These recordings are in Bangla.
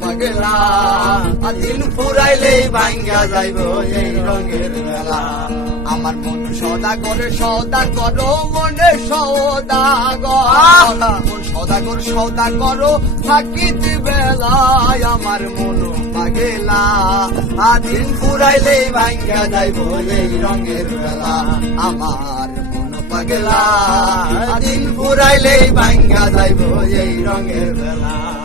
পাগেলা। দিন ফুরাইলেই ভাঙ্গা যাইব এই রঙের মেলা। আমার মন সদা করে, সদা করো, মনে সদা মন সদা কর, সদা করো, থাকিতে বেলায় আমার মন পাগেলা। আর দিন ফুরাইলেই ভাঙ্গা যাইব এই রঙের মেলা। আমার মন পাগেলা। আর দিন ফুরাইলেই ভাঙ্গা যাইব এই রঙের মেলা।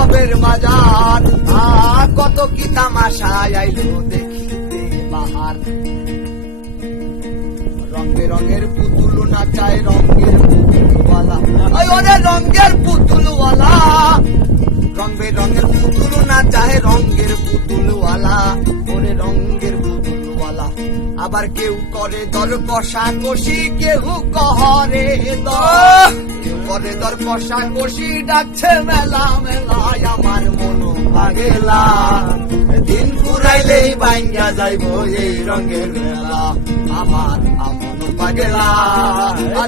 খেপাই মাজার। কত কি তামাশায় আইলো দেখিতে বাহার। রঙে রঙের পুতুল নাচায় রঙের পুতুলওয়ালা। ওরে রঙের পুতুলওয়ালা। রং বেরঙের পুতুল নাচায় রঙের পুতুলওয়ালা। ওরে রঙের আবার কেউ করে দর কষা কষি কেউ কহরে কেউ করে দর কষা কষি ডাকছে মেলা মেলায় আমার মন ভাগেলা দিন ফুরাইলেই ভাঙ্গা যাইব এই রঙের মেলা আমার আমন পাগেলা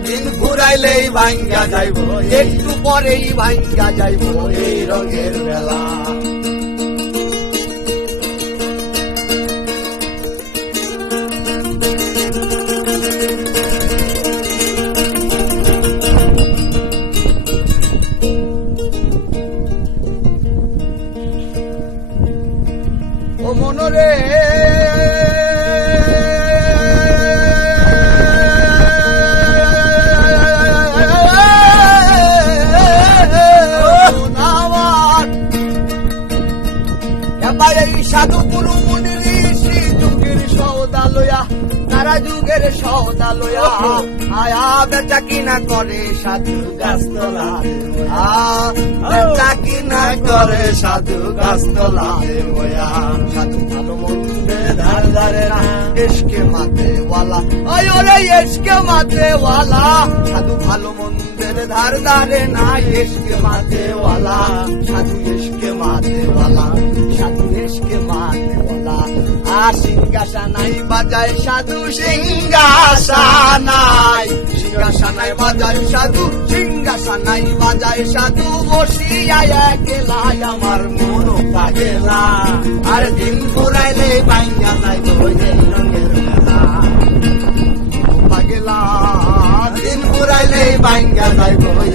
দিন ফুরাইলেই ভাঙ্গা যাইব একটু পরেই ভাঙ্গা যাইব এই রঙের মেলা। মনরে বেচা কিনা করে সাধু গাছতলা। বেচা কিনা করে সাধু গাছতলা সাধু ভালো মাতে ওয়ালা। আয় ওরে, এসকে মাতে ওয়ালা। সাধু ভালো ধার ধারে না, এসকে মাতে ওয়ালা। সাধু এসকে মাতে ওয়ালা। সাধু আর সিংহাসানাই বাজায় সাধু সিংহাসানাই সিংহাসানাই বাজায় সাধু সিংহাসানাই বাজায় সাধু বসিয়া একলাই আমার মন পাগেলা। আর দিন ফুরাইলে বাইঙ্গা যাইব এই রঙের মেলা। পাগেলা, দিন ফুরাইলে বাইঙ্গা যাইব এই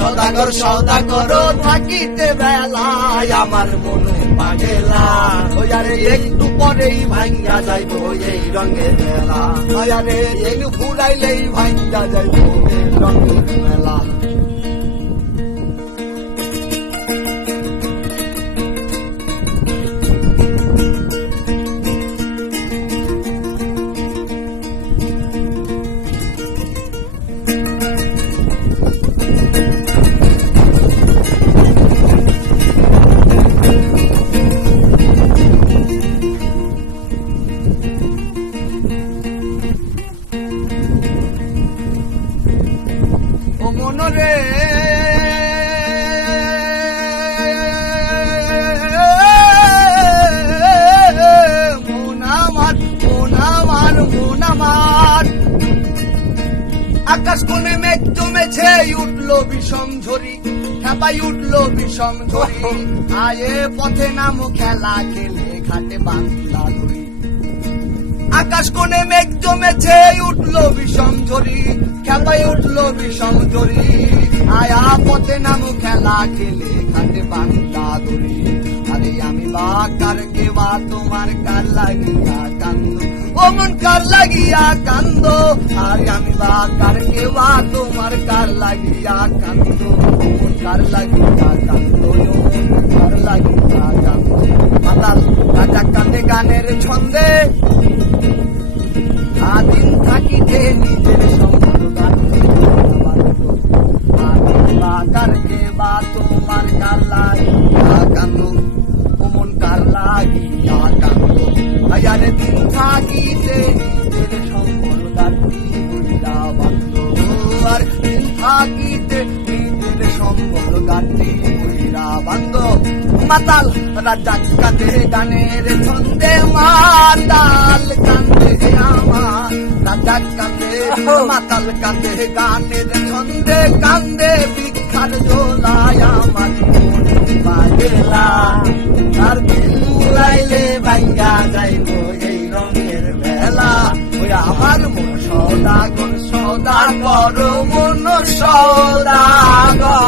সদাগর সদাগর থাকিতে বেলায় আমার মন পাগেলা। ওয়ারে একটু পরেই ভাঙ্গা যাইব এই রঙের মেলা। ওয়ারে একটু ফুলাইলেই ভাঙ্গা যাইব এই রঙের মেলা। মন আমার আকাশ কোণে মেঘ জমেছে, উঠল বিষম ঝরি খেপাই উঠল বিষম ঝরি আয়ে পথে নামো খেলা, খেলে ঘাটে বাংলা ধরি আকাশ কোণে মেঘ জমেছে, উঠল বিষম ঝরি খেপাই উঠল বিষম ঝরি আয়া পথে নামু খেলা খেলে ঘাটে বাংলা ধরি আরে আমি বা কার কে বা তোমার কার লাগিয়া কান্দ? ও মন কার লাগিয়া কান্দ? আরে আমি বা কার কে বা তোমার কার লাগিয়া কান্দ? মন কার লাগিয়া কান্দ? কার লাগিয়া কান্দ? মাতাল রাজা কান্দে গানের ছন্দে। আদিন থাকিতে নিজের সম্পদ মাতাল রাজা কাঁদে গানের ছন্দে মাতাল কান্দে আমার রাজা কান্দে মাতাল কান্দে গানের ছন্দে কান্দে বিখার জোলায় আমার বাজেলা। আর দিল উড়াইলে যাইব এই রঙের বেলা ওই আমার মন সদাগর সদাগর মন সদাগর সদাগর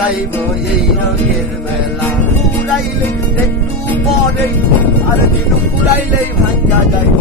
যাইব এই রঙের মেলা। পুরাইলে একটু পরে আর দিন পুরাইলেই ভাঙ্গা যাইব